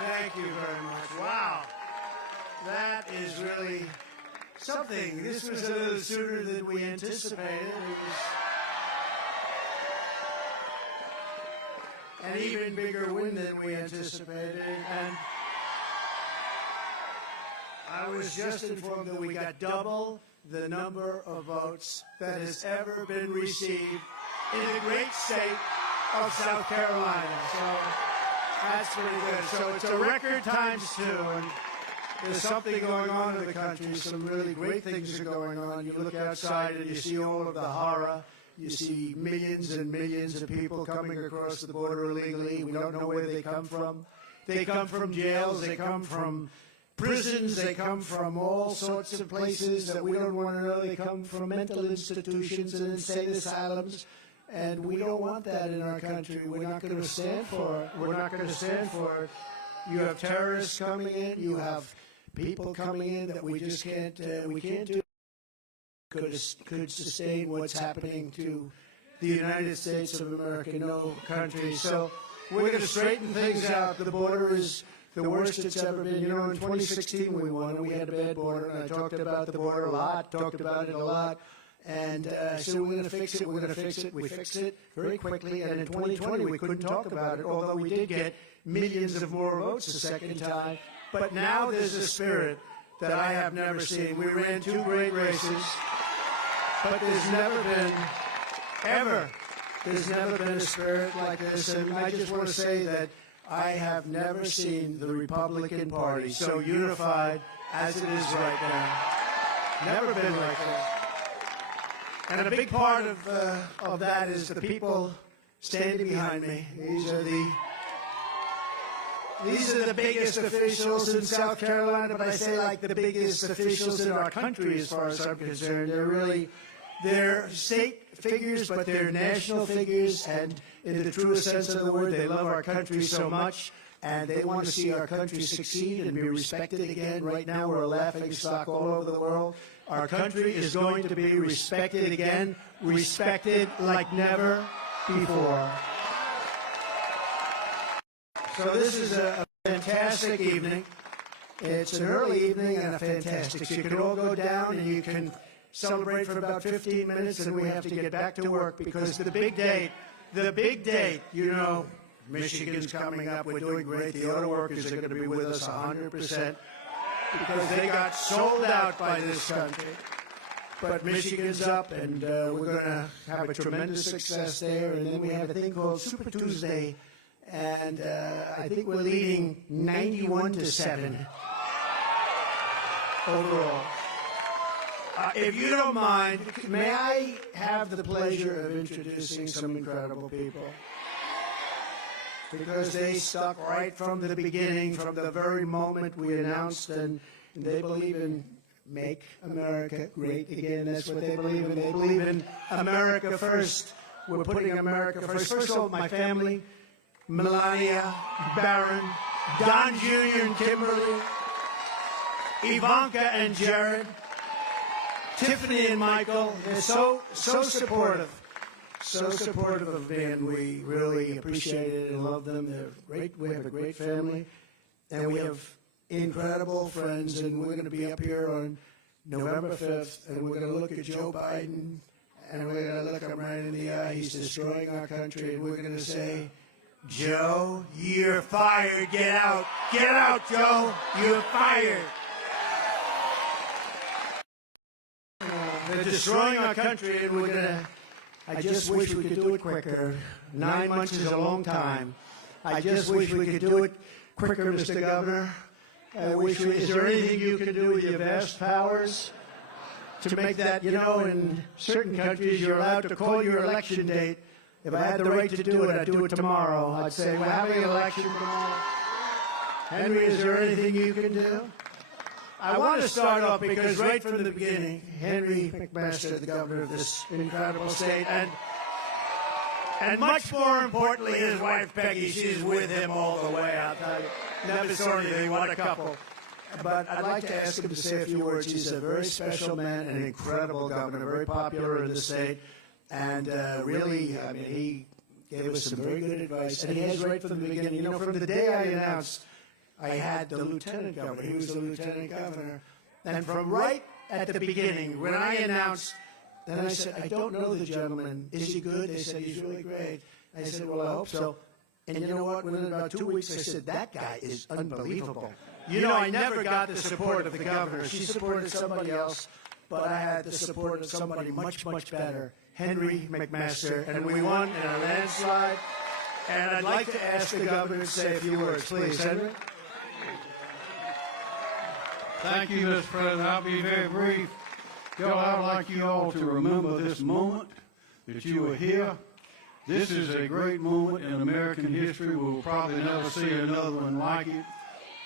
Thank you very much. Wow. That is really something. This was a little sooner than we anticipated. It was an even bigger win than we anticipated. And I was just informed that we got double the number of votes that has ever been received in the great state of South Carolina. So that's pretty good. So it's a record times two. And there's something going on in the country. Some really great things are going on. You look outside and you see all of the horror. You see millions and millions of people coming across the border illegally. We don't know where they come from. They come from jails. They come from prisons. They come from all sorts of places that we don't want to know. They come from mental institutions and insane asylums. And we don't want that in our country. We're not going to stand for it. We're not going to stand for it. You have terrorists coming in. You have people coming in that we just can't, we can't do. Could sustain what's happening to the United States of America, no country. So we're going to straighten things out. The border is the worst it's ever been. You know, in 2016 we won, and we had a bad border, and I talked about the border a lot, talked about it a lot. And so we're going to fix it, we're going to fix it. We fixed it very quickly, and in 2020 we couldn't talk about it, although we did get millions of more votes the second time. But now there's a spirit that I have never seen. We ran two great races, but there's never been, there's never been a spirit like this. And I just want to say that I have never seen the Republican Party so unified as it is right now. Never been like that. And a big part of that is the people standing behind me. These are the biggest officials in South Carolina, but I say like the biggest officials in our country as far as I'm concerned. They're state figures, but they're national figures, and in the truest sense of the word, they love our country so much, and they want to see our country succeed and be respected again. Right now, we're a laughingstock all over the world. Our country is going to be respected again, respected like never before. So this is a fantastic evening. It's an early evening and a fantastic. So you can all go down and you can celebrate for about 15 minutes, and we have to get back to work because the big date, you know, Michigan's coming up. We're doing great. The auto workers are going to be with us 100% because they got sold out by this country. But Michigan's up, and we're going to have a tremendous success there. And then we have a thing called Super Tuesday, and I think we're leading 91-7 overall. If you don't mind, may I have the pleasure of introducing some incredible people? Because they stuck right from the beginning, from the very moment we announced, and they believe in make America great again. That's what they believe in. They believe in America first. We're putting America first. First of all, my family, Melania, Barron, Don Jr. and Kimberly, Ivanka and Jared, Tiffany and Michael. They're so supportive. So supportive of me, and we really appreciate it and love them. They're great. We have a great family, and we have incredible friends, and we're going to be up here on November 5th, and we're going to look at Joe Biden, and we're going to look him right in the eye. He's destroying our country, and we're going to say, Joe, you're fired. Get out. Get out, Joe. You're fired. They're destroying our country, and we're going to... I just wish we could do it quicker. 9 months is a long time. I just wish we could do it quicker, Mr. Governor. Is there anything you can do with your vast powers to make that, you know, in certain countries you're allowed to call your election date. If I had the right to do it, I'd do it tomorrow. I'd say, we're having an election tomorrow. Henry, is there anything you can do? I want to start off because right from the beginning, Henry McMaster, the governor of this incredible state, and much more importantly, his wife Peggy, she's with him all the way. I'll tell you, never saw anything. What a couple! But I'd like to ask him to say a few words. He's a very special man, an incredible governor, very popular in the state, and really, I mean, he gave us some very good advice, and he has right from the beginning. You know, from the day I announced I had the lieutenant governor. He was the lieutenant governor. And from right at the beginning, when I announced, then I said, I don't know the gentleman. Is he good? They said, he's really great. I said, well, I hope so. And you know what? Within about 2 weeks, I said, that guy is unbelievable. You know, I never got the support of the governor. She supported somebody else, but I had the support of somebody much, much better, Henry McMaster, and we won in a landslide. And I'd like to ask the governor to say a few words, please. Henry? Thank you, Mr. President. I'll be very brief. Y'all, I'd like you all to remember this moment that you were here. This is a great moment in American history. We'll probably never see another one like it.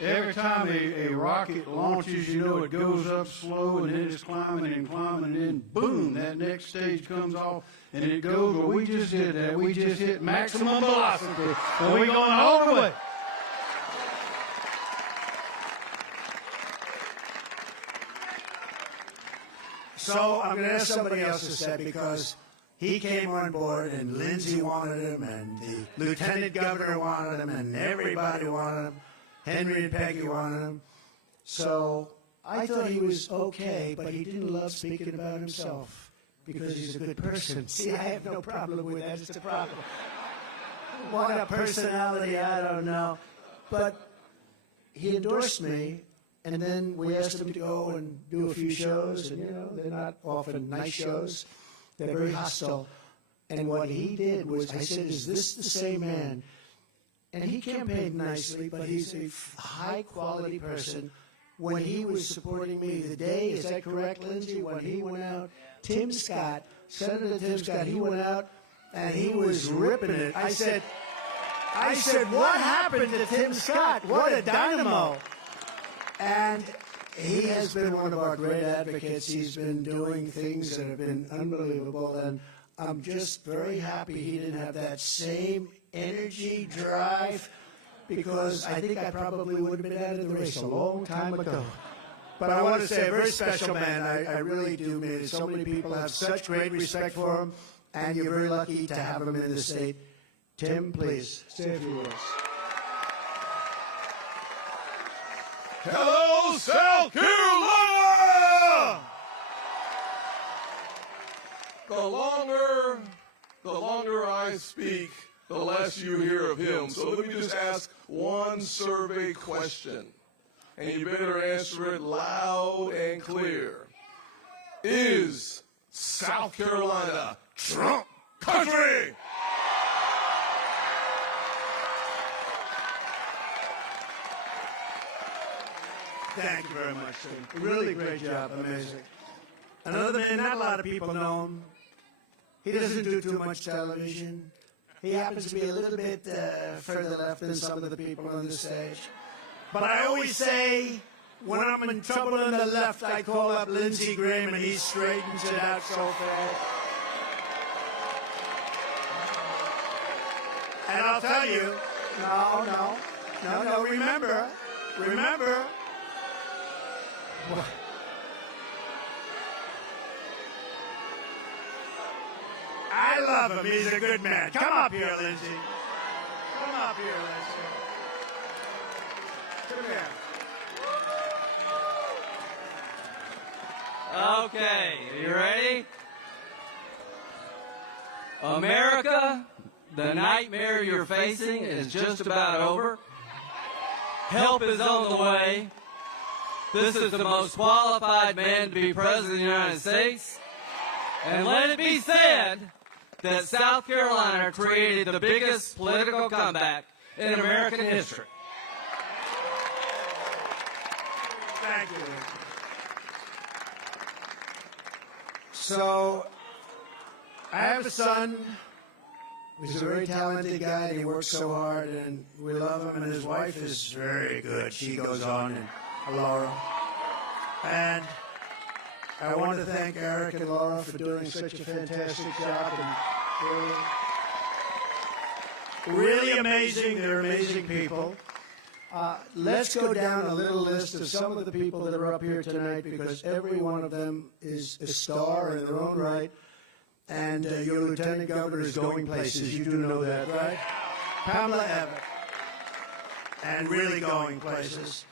Every time a rocket launches, you know, it goes up slow, and then it's climbing and climbing, and then boom, that next stage comes off, and it goes, well, we just did that. We just hit maximum velocity, and we're going all the way. So I'm going to ask somebody else to say, because he came on board, and Lindsay wanted him, and the lieutenant governor wanted him, and everybody wanted him. Henry and Peggy wanted him. So I thought he was okay, but he didn't love speaking about himself because he's a good person. See, I have no problem with that. It's a problem. What a personality, I don't know. But he endorsed me, and then we asked him to go and do a few shows, and, you know, they're not often nice shows. They're very hostile. And what he did was, I said, is this the same man? And he campaigned nicely, but he's a high-quality person. When he was supporting me the day, is that correct, Lindsay? When he went out, Tim Scott, Senator Tim Scott, he went out and he was ripping it. I said, what happened to Tim Scott? What a dynamo. And he has been one of our great advocates. He's been doing things that have been unbelievable. And I'm just very happy he didn't have that same energy, drive, because I think I probably would have been out of the race a long time ago. But I want to say, a very special man. I really do mean it. So many people have such great respect for him, and you're very lucky to have him in the state. Tim, please, say a few words. Hello, South Carolina! The longer I speak, the less you hear of him. So let me just ask one survey question, and you better answer it loud and clear. Is South Carolina Trump country? Thank you very much, Tim. Really great job. Amazing. Another man not a lot of people know him. He doesn't do too much television. He happens to be a little bit further left than some of the people on the stage. But I always say, when I'm in trouble on the left, I call up Lindsey Graham, and he straightens it out so fast. And I'll tell you, no, remember. I love him. He's a good man. Come up here, Lindsay. Come up here, Lindsay. Come here. Okay, are you ready? America, the nightmare you're facing is just about over. Help is on the way. This is the most qualified man to be president of the United States. And let it be said that South Carolina created the biggest political comeback in American history. Thank you. So, I have a son. He's a very talented guy, and he works so hard, and we love him, and his wife is very good. She goes on, and Laura. And I want to thank Eric and Laura for doing such a fantastic job. And really amazing. They're amazing people. Let's go down a little list of some of the people that are up here tonight, because every one of them is a star in their own right. And your lieutenant governor is going places. You do know that, right? Pamela Abbott. and really going places.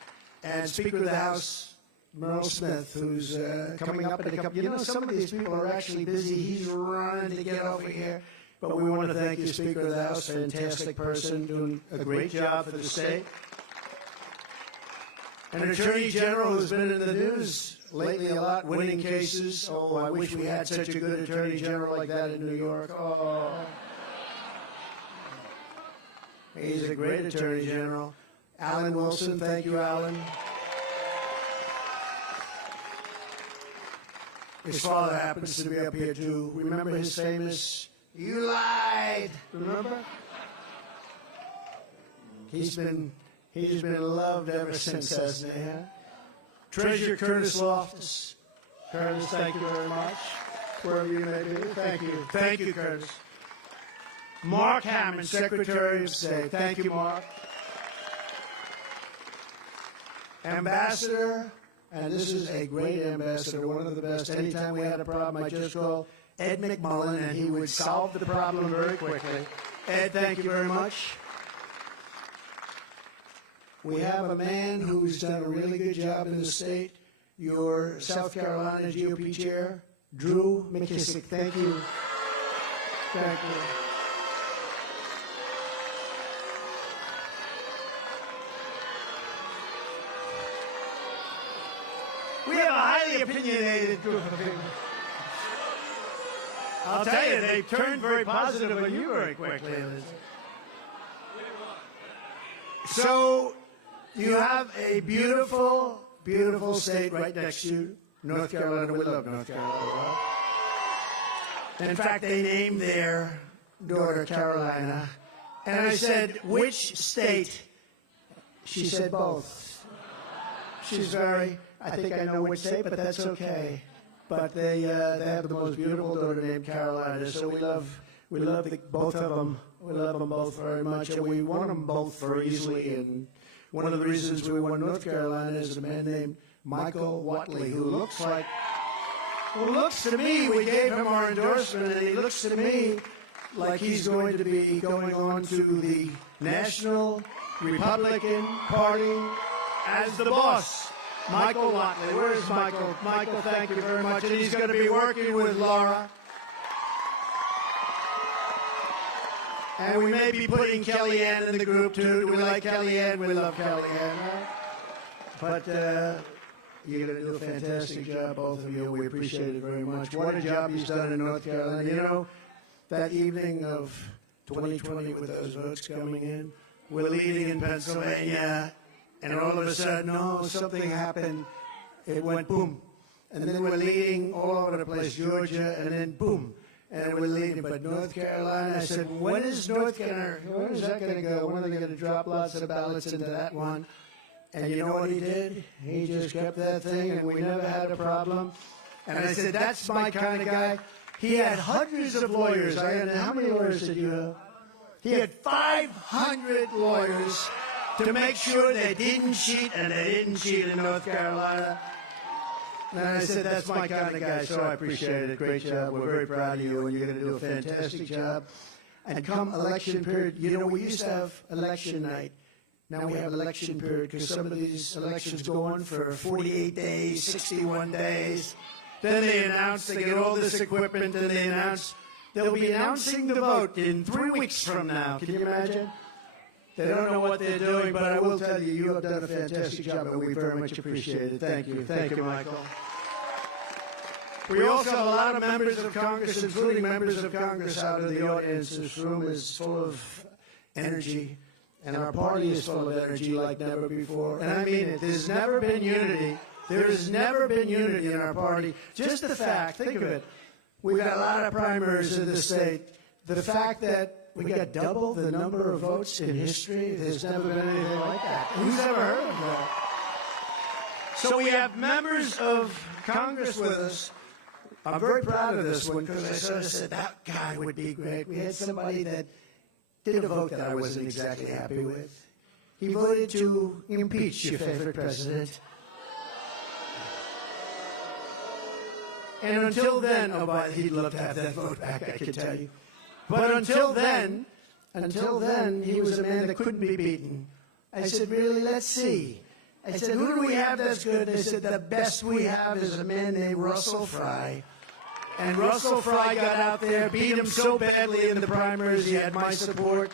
And Speaker of the House, Merle Smith, who's coming up in a couple. You know, some of these people are actually busy. He's running to get over here. But we want to thank you, Speaker of the House, fantastic person, doing a great job for the state. An Attorney General who's been in the news lately a lot, winning cases. Oh, I wish we had such a good Attorney General like that in New York. Oh. He's a great Attorney General. Alan Wilson, thank you, Alan. His father happens to be up here, too. Remember his famous, "You lied." Remember? He's been loved ever since, hasn't he? Huh? Treasurer Curtis Loftus. Curtis, thank you very much. Wherever you may be, thank you. Thank you, Curtis. Mark Hammond, Secretary of State. Thank you, Mark. Ambassador, and this is a great ambassador, one of the best. Anytime we had a problem, I just called Ed McMullen, and he would solve the problem very quickly. Ed, thank you very much. We have a man who's done a really good job in the state, your South Carolina GOP chair, Drew McKissick. Thank you. Thank you. We have a highly opinionated group of people. I'll tell you, they turned very positive on you very quickly. So you have a beautiful, beautiful state right next to you, North Carolina. We love North Carolina. In fact, they named their daughter Carolina. And I said, which state? She said both. She's very... I think I know which state, but that's okay. But they have the most beautiful daughter named Carolina, so we love both of them. We love them both very much, and we won them both very easily. And one of the reasons we won North Carolina is a man named Michael Watley, who looks to me, we gave him our endorsement, and he looks to me like he's going to be going on to the National Republican Party as the boss. Michael Watley. Where is Michael? Michael, thank you very much. And he's going to be working with Laura. And we may be putting Kellyanne in the group, too. Do we like Kellyanne? We love Kellyanne. But you're going to do a fantastic job, both of you. We appreciate it very much. What a job you've done in North Carolina. You know, that evening of 2020 with those votes coming in, we're leading in Pennsylvania. And all of a sudden, something happened. It went boom. And then we're leading all over the place, Georgia, and then boom. And we're leading. But North Carolina, I said, when is that going to go? When are they going to drop lots of ballots into that one? And you know what he did? He just kept that thing, and we never had a problem. And I said, that's my kind of guy. He had hundreds of lawyers. I don't know, how many lawyers did you have? He had 500 lawyers to make sure they didn't cheat, and they didn't cheat in North Carolina. And I said, that's my kind of guy, so I appreciate it. Great job. We're very proud of you, and you're going to do a fantastic job. And come election period, you know, we used to have election night. Now we have election period because some of these elections go on for 48 days, 61 days. Then they announce, they get all this equipment, and they announce, they'll be announcing the vote in 3 weeks from now. Can you imagine? They don't know what they're doing, but I will tell you, you have done a fantastic job, and we very much appreciate it. Thank you. Thank you, Michael. We also have a lot of members of Congress, including members of Congress out of the audience. This room is full of energy, and our party is full of energy like never before. And I mean it. There's never been unity. There has never been unity in our party. Just the fact, think of it, we've got a lot of primaries in the state. The fact that we got double the number of votes in history. There's never been anything like that. Who's ever heard of that? So we have members of Congress with us. I'm very proud of this one because I sort of said that guy would be great. We had somebody that did a vote that I wasn't exactly happy with. He voted to impeach your favorite president. And until then, he'd love to have that vote back, I can tell you. But until then, he was a man that couldn't be beaten. I said, really? Let's see. I said, who do we have that's good? They said, the best we have is a man named Russell Fry. And Russell Fry got out there, beat him so badly in the primaries, he had my support.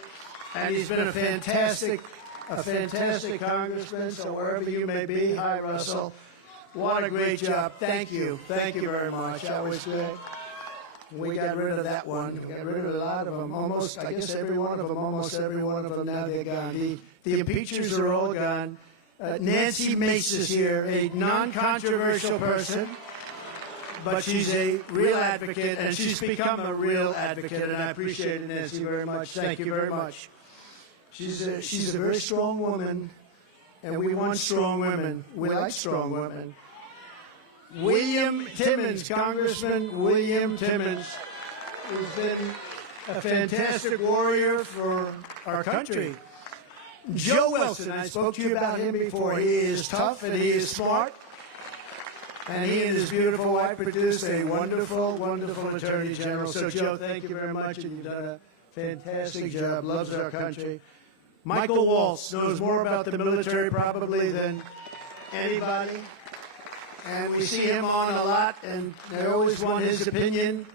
And he's been a fantastic congressman, so wherever you may be, hi, Russell. What a great job. Thank you. Thank you very much. That was great. We got rid of that one. We got rid of a lot of them. Almost, I guess every one of them, almost every one of them, now they're gone. The impeachers are all gone. Nancy Mace is here, a non-controversial person, but she's a real advocate, and she's become a real advocate, and I appreciate it, Nancy, very much. Thank you very much. She's a very strong woman, and we want strong women. We like strong women. William Timmons, Congressman William Timmons, has been a fantastic warrior for our country. Joe Wilson, I spoke to you about him before. He is tough and he is smart. And he and his beautiful wife produced a wonderful, wonderful Attorney General. So, Joe, thank you very much, and you've done a fantastic job. Loves our country. Michael Waltz knows more about the military probably than anybody. And we see him on a lot, and they always want his opinion.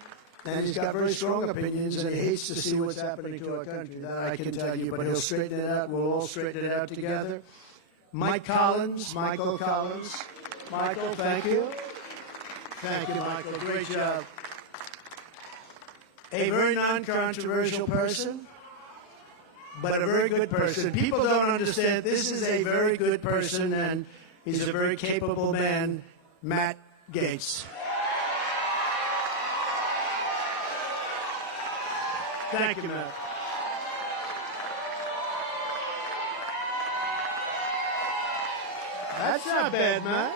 And he's got very strong opinions, and he hates to see what's happening to our country. That I can tell you, but he'll straighten it out. We'll all straighten it out together. Michael Collins. Michael, thank you. Thank you, Michael. Great job. A very non-controversial person, but a very good person. People don't understand. This is a very good person, and he's a very capable man, Matt Gaetz. Thank you, Matt. That's not bad, Matt.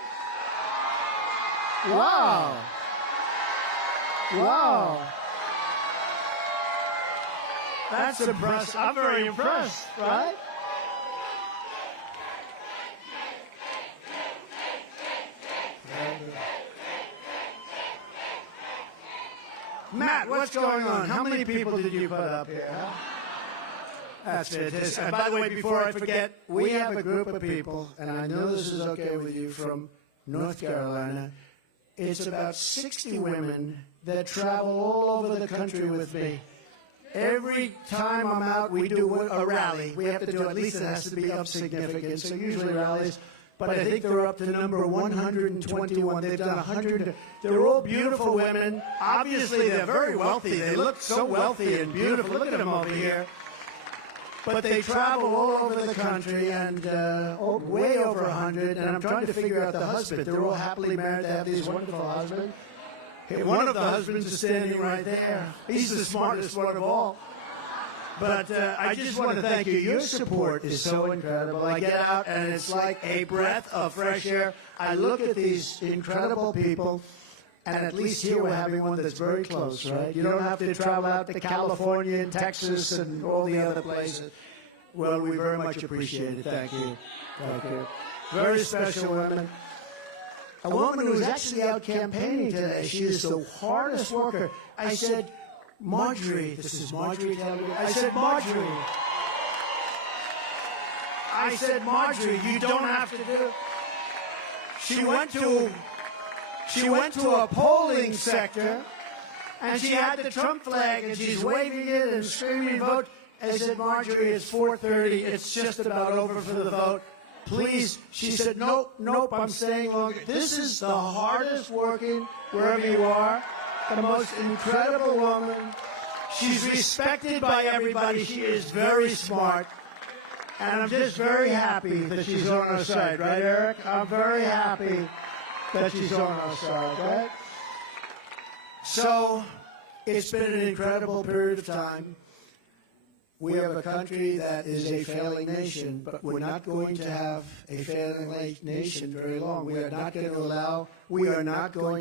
Wow. Wow. That's impressive. I'm very impressed, right? Matt, what's going on? How many people did you put up here? Huh? That's fantastic. And by the way, before I forget, we have a group of people, and I know this is okay with you, from North Carolina. It's about 60 women that travel all over the country with me. Every time I'm out, we do a rally. We have to do, at least it has to be of significance, so usually rallies. But I think they're up to number 121. They've done 100. They're all beautiful women. Obviously, they're very wealthy. They look so wealthy and beautiful. Look at them over here. But they travel all over the country, and way over 100. And I'm trying to figure out the husband. They're all happily married. They have these wonderful husbands. Hey, one of the husbands is standing right there. He's the smartest one of all. But I just want to thank you. Your support is so incredible. I get out, and it's like a breath of fresh air. I look at these incredible people, and at least here we're having one that's very close, right? You don't have to travel out to California and Texas and all the other places. Well, we very much appreciate it. Thank you. Thank you. Very special woman. A woman who's actually out campaigning today. She is the hardest worker. I said, Marjorie, this is Marjorie telling me. I said, Marjorie, you don't have to do. She went to a polling sector, and she had the Trump flag, and she's waving it and screaming, vote. I said, Marjorie, it's 4:30. It's just about over for the vote. Please. She said, nope, I'm staying longer. This is the hardest working, wherever you are, the most incredible woman. She's respected by everybody. She is very smart. And I'm just very happy that she's on our side. Right, Eric? I'm very happy that she's on our side, right? So, it's been an incredible period of time. We have a country that is a failing nation, but we're not going to have a failing nation very long. We are not going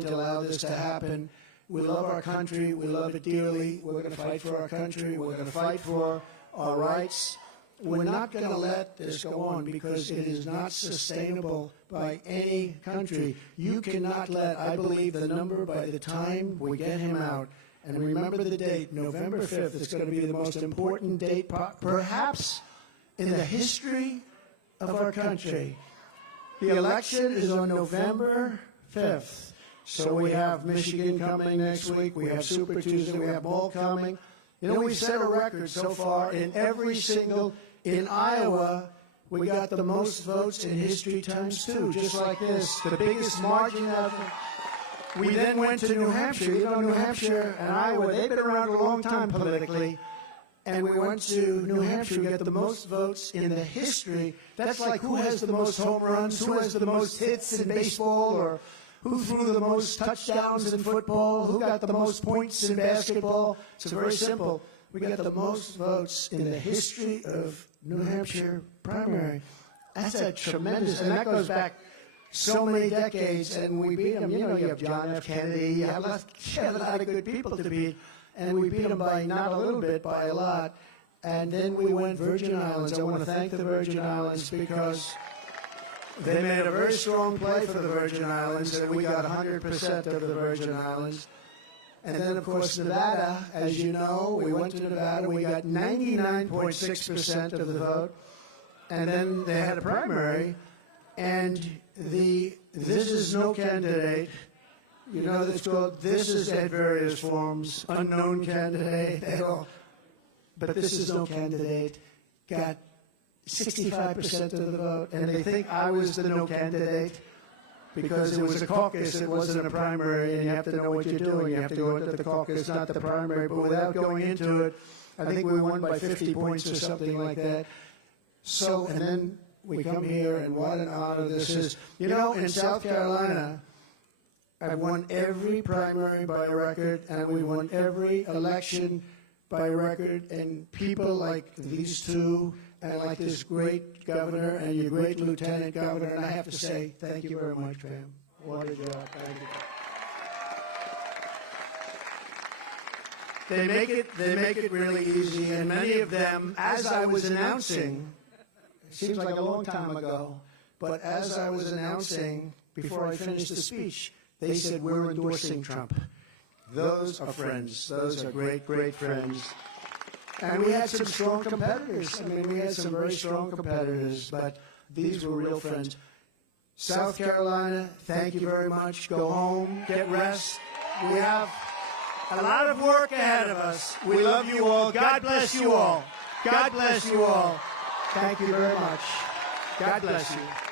to allow this to happen. We love our country. We love it dearly. We're going to fight for our country. We're going to fight for our rights. We're not going to let this go on because it is not sustainable by any country. You cannot let, I believe, the number by the time we get him out. And remember the date, November 5th. It's going to be the most important date, perhaps, in the history of our country. The election is on November 5th. So we have Michigan coming next week. We have Super Tuesday. We have Ball coming. You know, we've set a record so far in in Iowa, we got the most votes in history times 2, just like this, the biggest margin ever. We then went to New Hampshire. You know, New Hampshire and Iowa, they've been around a long time politically. And we went to New Hampshire. We got the most votes in the history. That's like who has the most home runs, who has the most hits in baseball, or who threw the most touchdowns in football, who got the most points in basketball. It's very simple. We got the most votes in the history of New Hampshire primary. That's a tremendous, and that goes back so many decades, and we beat them. You know, you have John F. Kennedy, you have a lot of good people to beat, and we beat them by not a little bit, by a lot. And then we went Virgin Islands. I want to thank the Virgin Islands because they made a very strong play for the Virgin Islands, and we got 100% of the Virgin Islands. And then, of course, Nevada, as you know, we went to Nevada. We got 99.6% of the vote. And then they had a primary, and this is no candidate. You know, it's called this is at various forms, unknown candidate. But this is no candidate. Got 65% of the vote, and they think I was the no candidate because it was a caucus, it wasn't a primary, and you have to know what you're doing. You have to go into the caucus, not the primary. But without going into it, I think we won by 50 points or something like that. So, and then we come here, and what an honor this is. You know, in South Carolina, I've won every primary by a record, and we won every election by a record, and people like these two, and like this great governor and your great lieutenant governor, and I have to say, thank you very much, Pam. What a job. Thank you. They make it really easy, and many of them, as I was announcing, it seems like a long time ago, but as I was announcing, before I finished the speech, they said, we're endorsing Trump. Those are friends. Those are great, great friends. And we had some strong competitors. I mean, we had some very strong competitors, but these were real friends. South Carolina, thank you very much. Go home, get rest. We have a lot of work ahead of us. We love you all. God bless you all. God bless you all. Thank you very much. God bless you.